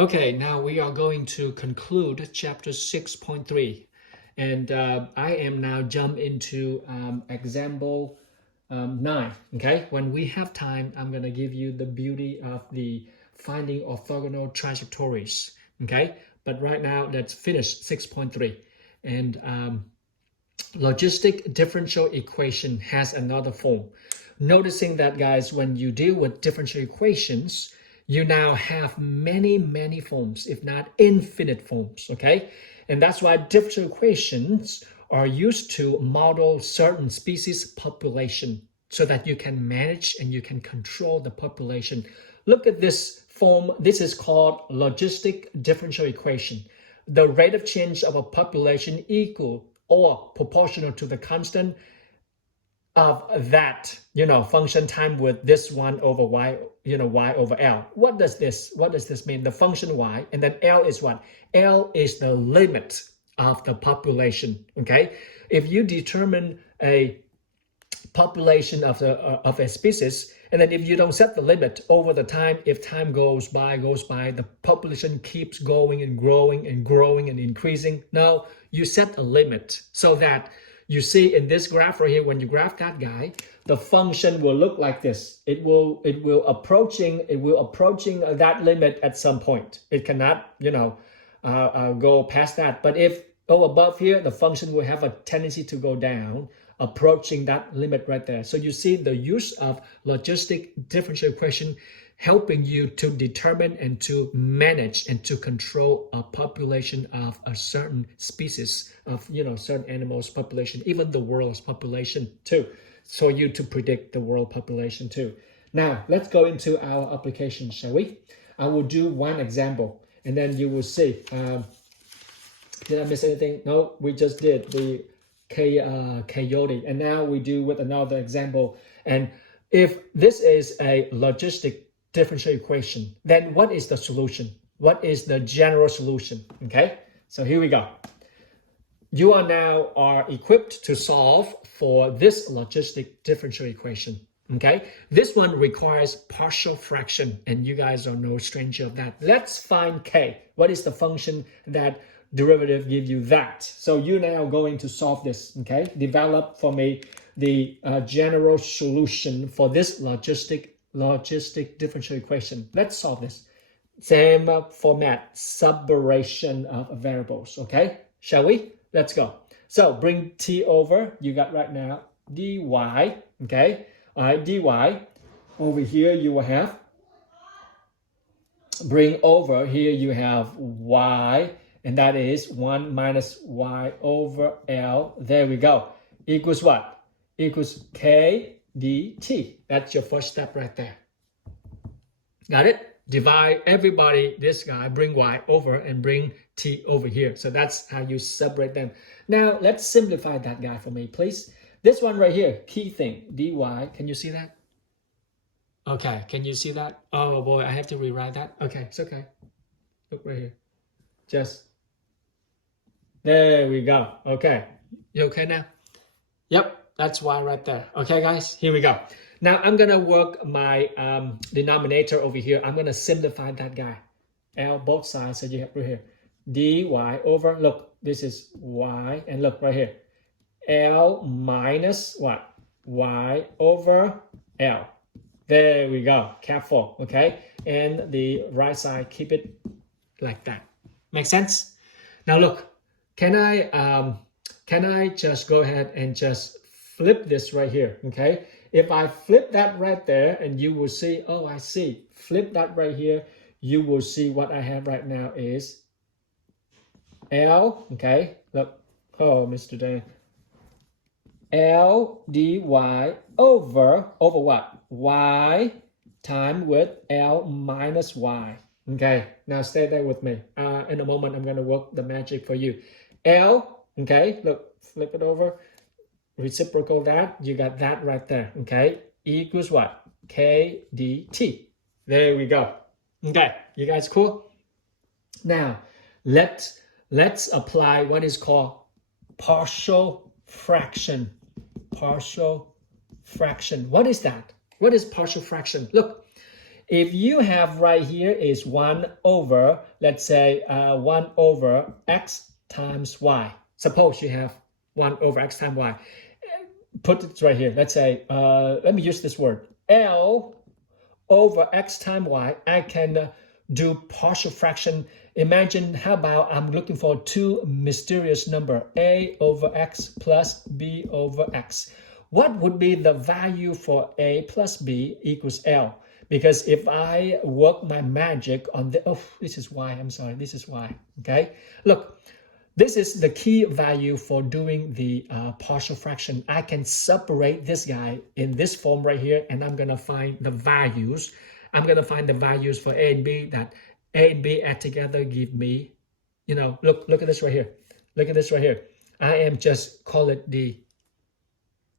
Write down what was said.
Okay, now we are going to conclude chapter 6.3. And I am now jump into example 9. Okay, when we have time, I'm going to give you the beauty of the finding orthogonal trajectories. Okay, but right now let's finish 6.3. And logistic differential equation has another form. Noticing that, guys, when you deal with differential equations, you now have many forms, if not infinite forms, okay? And that's why differential equations are used to model certain species population so that you can manage and you can control the population. Look at this form. This is called logistic differential equation. The rate of change of a population equal or proportional to the constant of that, function time with this 1 over y, y over L. What does this mean? The function y, and then L is what? L is the limit of the population, okay? If you determine a population of a species, and then if you don't set the limit over the time, if time goes by, the population keeps going and growing and increasing. No, you set a limit so that you see in this graph right here, when you graph that guy, the function will look like this. It will approaching that limit at some point. It cannot, go past that. But if above here, the function will have a tendency to go down, approaching that limit right there. So you see the use of logistic differential equation helping you to determine and to manage and to control a population of a certain species of, certain animals population, even the world's population too. So you to predict the world population too. Now, let's go into our application, shall we? I will do one example and then you will see. Did I miss anything? No, we just did the coyote. And now we do with another example. And if this is a logistic differential equation, then what is the solution? What is the general solution? Okay, so here we go. You are now equipped to solve for this logistic differential equation. Okay, this one requires partial fraction, and you guys are no stranger of that. Let's find k. What is the function that derivative give you that? So you're now going to solve this. Okay, develop for me the general solution for this logistic differential equation. Let's solve this. Same format, separation of variables. Okay, shall we? Let's go. So bring t over. You got right now dy. Okay, all right, dy. Over here you will have, bring over here you have y, and that is 1 minus y over L. There we go. Equals what? Equals k dt. That's your first step right there. Got it? Divide everybody, this guy, bring y over and bring t over here. So that's how you separate them. Now, let's simplify that guy for me, please. This one right here, key thing, dy. Can you see that? Okay, can you see that? Oh boy, I have to rewrite that. Okay, it's okay. Look right here. Just, there we go. Okay, you okay now? Yep. That's y right there. Okay, guys, here we go. Now I'm gonna work my denominator over here. I'm gonna simplify that guy. L both sides, so you have right here. dy over, look, this is y, and look right here. L minus what? Y over L. There we go, careful, okay? And the right side, keep it like that. Make sense? Now look, can I just go ahead and just flip this right here, okay? If I flip that right there, and you will see, oh, I see. Flip that right here, you will see what I have right now is L, okay? Look, oh, Mr. Dan. L dy over what? Y time with L minus y. Okay, now stay there with me. In a moment, I'm gonna work the magic for you. L, okay, look, flip it over. Reciprocal that, you got that right there, okay? Equals what? K dt. There we go. Okay, you guys cool? Now, let's apply what is called partial fraction. Partial fraction. What is that? What is partial fraction? Look, If you have right here is 1 over, let's say 1 over x times y. Suppose you have 1 over x times y. Put it right here. Let's say, let me use this word. L over x times y, I can do partial fraction. Imagine, how about I'm looking for two mysterious number, a over x plus b over x. What would be the value for a plus b equals L? Because if I work my magic on the, oh, this is y, I'm sorry, this is y, okay? Look, this is the key value for doing the partial fraction. I can separate this guy in this form right here, and I'm gonna find the values. I'm gonna find the values for a and b, that a and b add together give me, you know, look at this right here. Look at this right here. I am just call it the